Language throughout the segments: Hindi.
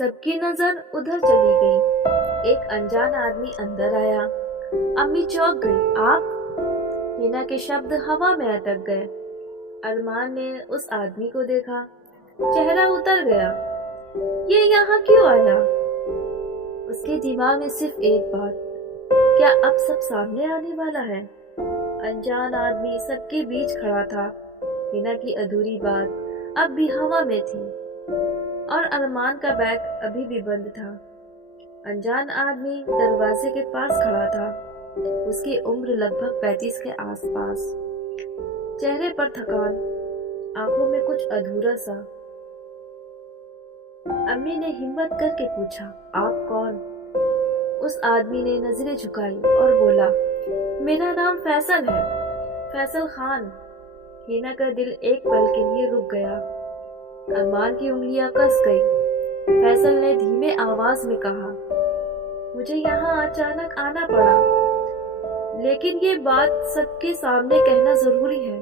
सबकी नजर उधर चली गई। एक अनजान आदमी अंदर आया। अम्मी चौंक गई। आप? हिना के शब्द हवा में अटक गए। अरमान ने उस आदमी को देखा। चेहरा उतर गया। ये यहाँ क्यों आया? उसके दिमाग में सिर्फ एक बात, क्या अब सब सामने आने वाला है? अनजान आदमी सबके बीच खड़ा था। हिना की अधूरी बात अब भी हवा में थी और अरमान का बैग अभी भी बंद था। अनजान आदमी दरवाजे के पास खड़ा था। उसकी उम्र लगभग 35 के आसपास। चेहरे पर थकान, आंखों में कुछ अधूरा सा। अम्मी ने हिम्मत करके पूछा, आप कौन? उस आदमी ने नजरें झुकाई और बोला, मेरा नाम फैसल है, फैसल खान। हिना का दिल एक पल के लिए रुक गया। अरमान की उंगलियां कस गई। फैसल ने धीमे आवाज में कहा, मुझे यहाँ अचानक आना पड़ा, लेकिन ये बात सबके सामने कहना जरूरी है।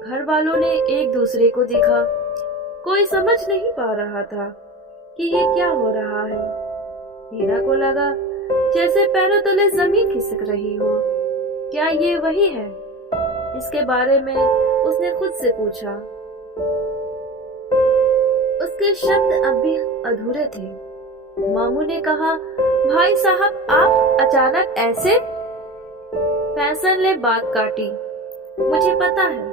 घर वालों ने एक दूसरे को देखा। कोई समझ नहीं पा रहा था कि ये क्या हो रहा है। हीरा को लगा जैसे पैरों तले जमीन खिसक रही हो। क्या ये वही है? इसके बारे में उसने खुद से पूछा। उसके शब्द अब भी अधूरे थे। मामू ने कहा, भाई साहब आप अचानक ऐसे? फैसल ने बात काटी। मुझे पता है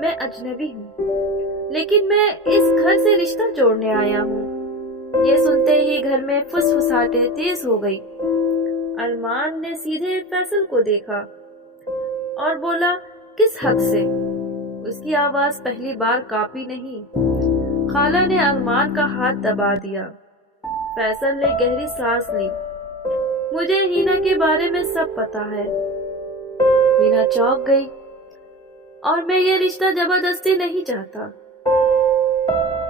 मैं अजनबी हूँ, लेकिन मैं इस घर से रिश्ता जोड़ने आया हूँ। ये सुनते ही घर में फुसफुसाहटें तेज हो गई। अरमान ने सीधे फैसल को देखा और बोला, किस हक से? उसकी आवाज पहली बार कांपी नहीं। खाला ने अरमान का हाथ दबा दिया। फैसल ने गहरी सांस ली। मुझे हिना के बारे में सब पता है। हिना चौंक गई। और मैं ये रिश्ता जबरदस्ती नहीं चाहता।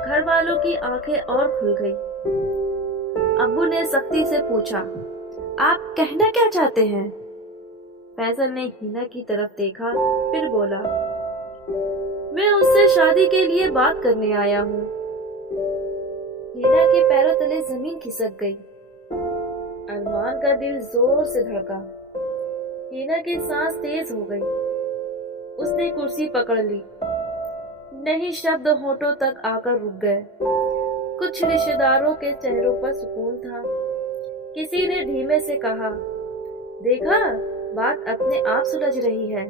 घर वालों की आंखें और खुल गई। अब्बू ने सख्ती से पूछा, आप कहना क्या चाहते हैं? फैसल ने हिना की तरफ देखा, फिर बोला, मैं उससे शादी के लिए बात करने आया हूँ। हिना के पैरों तले जमीन खिसक गई। अरमान का दिल जोर से धड़का। हिना की सांस तेज हो गई। उसने कुर्सी पकड़ ली। नहीं शब्द होठों तक आकर रुक गए। कुछ रिश्तेदारों के चेहरों पर सुकून था। किसी ने धीमे से कहा, देखा, बात अपने आप सुलझ रही है।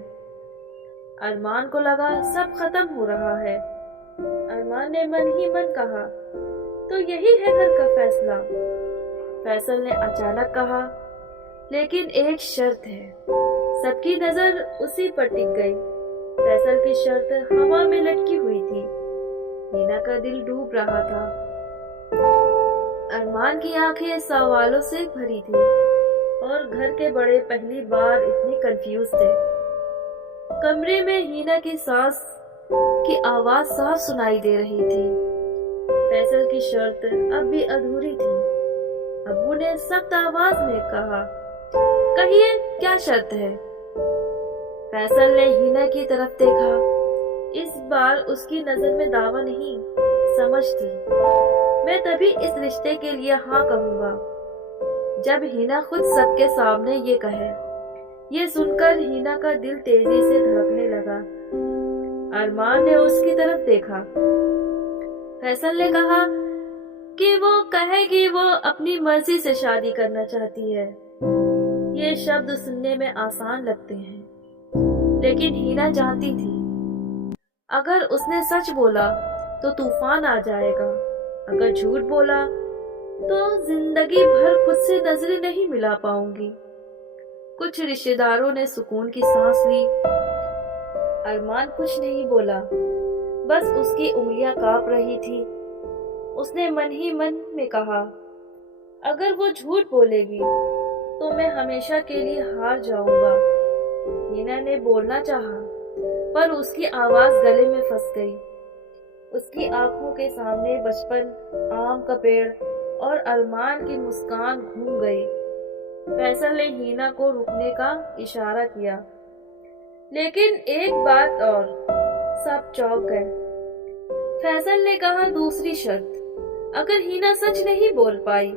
अरमान को लगा सब खत्म हो रहा है। अरमान ने मन ही मन कहा, तो यही है घर का फैसला। फैसल ने अचानक कहा, लेकिन एक शर्त है। सबकी नजर उसी पर टिक गई। फैसल की शर्त हवा में लटकी हुई थी। हिना का दिल डूब रहा था। अरमान की आंखें सवालों से भरी थी और घर के बड़े पहली बार इतने कंफ्यूज थे। कमरे में हिना की सांस की आवाज साफ सुनाई दे रही थी। फैसल की शर्त अब भी अधूरी थी। अब्बू ने सख्त आवाज में कहा, कहिए क्या शर्त है? फैसल ने हिना की तरफ देखा। इस बार उसकी नजर में दावा नहीं, समझ थी। मैं तभी इस रिश्ते के लिए हाँ कहूंगा जब हिना खुद सबके सामने ये कहे। ये सुनकर हिना का दिल तेजी से धड़कने लगा। अरमान ने उसकी तरफ देखा। फैसल ने कहा कि वो कहेगी वो अपनी मर्जी से शादी करना चाहती है। ये शब्द सुनने में आसान लगते हैं, लेकिन हिना जानती थी अगर उसने सच बोला तो तूफान आ जाएगा। अगर झूठ बोला तो जिंदगी भर खुद से नजरें नहीं मिला पाऊंगी। कुछ रिश्तेदारों ने सुकून की सांस ली। अरमान कुछ नहीं बोला, बस उसकी उंगलियां कांप रही थी। उसने मन ही मन में कहा, अगर वो झूठ बोलेगी तो मैं हमेशा के लिए हार जाऊंगा। हिना ने बोलना चाहा, पर उसकी आवाज गले में फंस गई। उसकी आंखों के सामने बचपन, आम का पेड़ और अरमान की मुस्कान घूम गई। फैसल ने हिना को रुकने का इशारा किया, लेकिन एक बात और, सब चौंक गए। फैसल ने कहा, दूसरी शर्त, अगर हीना सच नहीं बोल पाई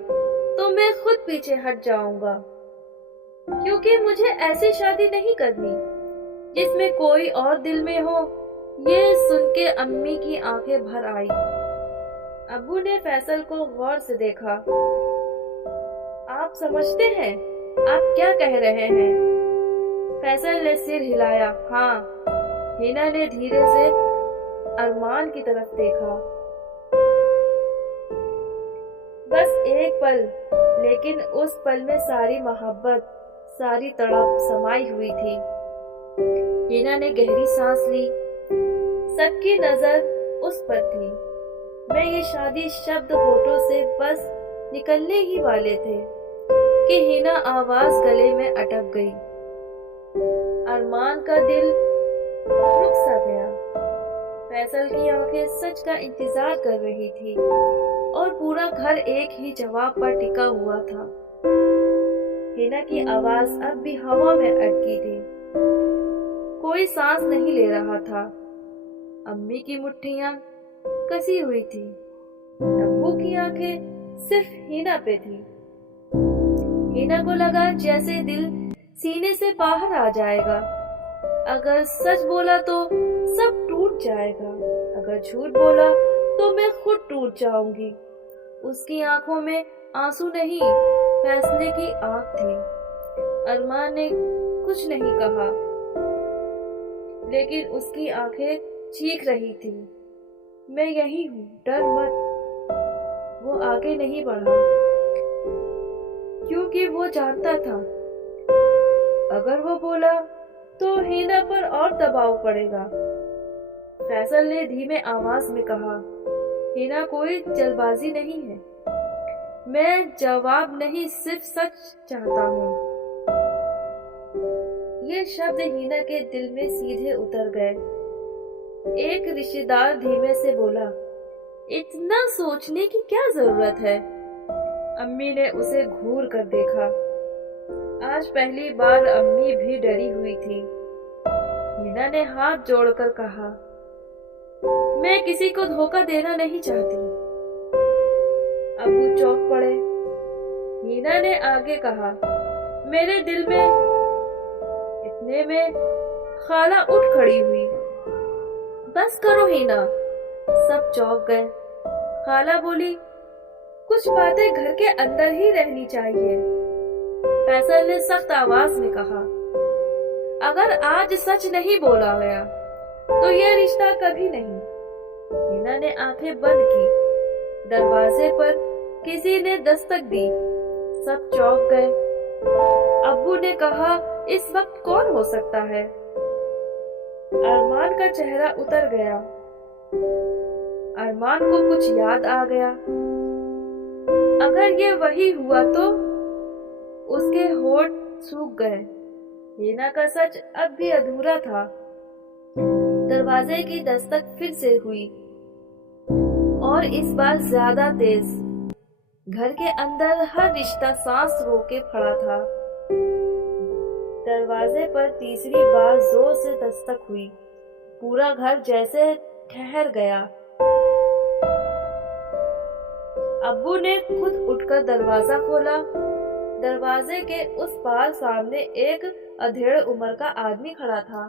तो मैं खुद पीछे हट जाऊंगा, क्योंकि मुझे ऐसी शादी नहीं करनी जिसमें कोई और दिल में हो। ये सुन के अम्मी की आंखें भर आई। अब्बू ने फैसल को गौर से देखा। आप समझते हैं आप क्या कह रहे हैं? फैसल ने सिर हिलाया। हाँ। हिना ने धीरे से अरमान की तरफ देखा। बस एक पल, लेकिन उस पल में सारी मोहब्बत, सारी तड़प समाई हुई थी। हिना ने गहरी सांस ली। सबकी नजर उस पर थी। मैं ये शादी शब्द होठों से बस निकलने ही वाले थे कि हिना आवाज गले में अटक गई। अरमान का दिल रुक सा गया। फैसल की आंखें सच का इंतजार कर रही थी और पूरा घर एक ही जवाब पर टिका हुआ था। हिना की आवाज अब भी हवा में अटकी थी। कोई सांस नहीं ले रहा था। अम्मी की मुट्ठियां कसी हुई थी। अब्बू की आंखें सिर्फ हिना पे थी। हिना को लगा जैसे दिल सीने से बाहर आ जाएगा। अगर सच बोला तो सब टूट जाएगा, अगर झूठ बोला तो मैं खुद टूट जाऊंगी। उसकी आंखों में आंसू नहीं, फैसले की आंख थी। अरमान ने कुछ नहीं कहा, लेकिन उसकी आंखें चीख रही थी, मैं यही हूँ, डर मत। वो आगे नहीं बढ़ा, क्योंकि वो जानता था अगर वो बोला तो हिना पर और दबाव पड़ेगा। फैसल ने धीमे आवाज में कहा, हिना कोई जल्दबाजी नहीं है। मैं जवाब नहीं, सिर्फ सच चाहता हूँ। ये शब्द हिना के दिल में सीधे उतर गए। एक रिश्तेदार धीमे से बोला, इतना सोचने की क्या जरूरत है? अम्मी ने उसे घूर कर देखा। आज पहली बार अम्मी भी डरी हुई थी। हिना ने हाथ जोड़कर कहा, मैं किसी को धोखा देना नहीं चाहती। अब्बू चौंक पड़े। हिना ने आगे कहा, मेरे दिल में। इतने में खाला उठ खड़ी हुई। बस करो हिना। सब चौंक गए। खाला बोली, कुछ बातें घर के अंदर ही रहनी चाहिए। फैसल ने सख्त आवाज में कहा, अगर आज सच नहीं बोला गया तो यह रिश्ता कभी नहीं। हिना ने आंखें बंद की। दरवाजे पर किसी ने दस्तक दी। सब चौंक गए। अब्बू ने कहा, इस वक्त कौन हो सकता है? अरमान का चेहरा उतर गया। अरमान को कुछ याद आ गया। अगर ये वही हुआ तो? उसके होठ सूख गए। हिना का सच अब भी अधूरा था। दरवाजे की दस्तक फिर से हुई और इस बार ज्यादा तेज। घर के अंदर हर रिश्ता सांस रोके खड़ा था। दरवाजे पर तीसरी बार जोर से दस्तक हुई। पूरा घर जैसे ठहर गया। अब्बू ने खुद उठकर दरवाजा खोला। दरवाजे के उस पार सामने एक अधेड़ उम्र का आदमी खड़ा था।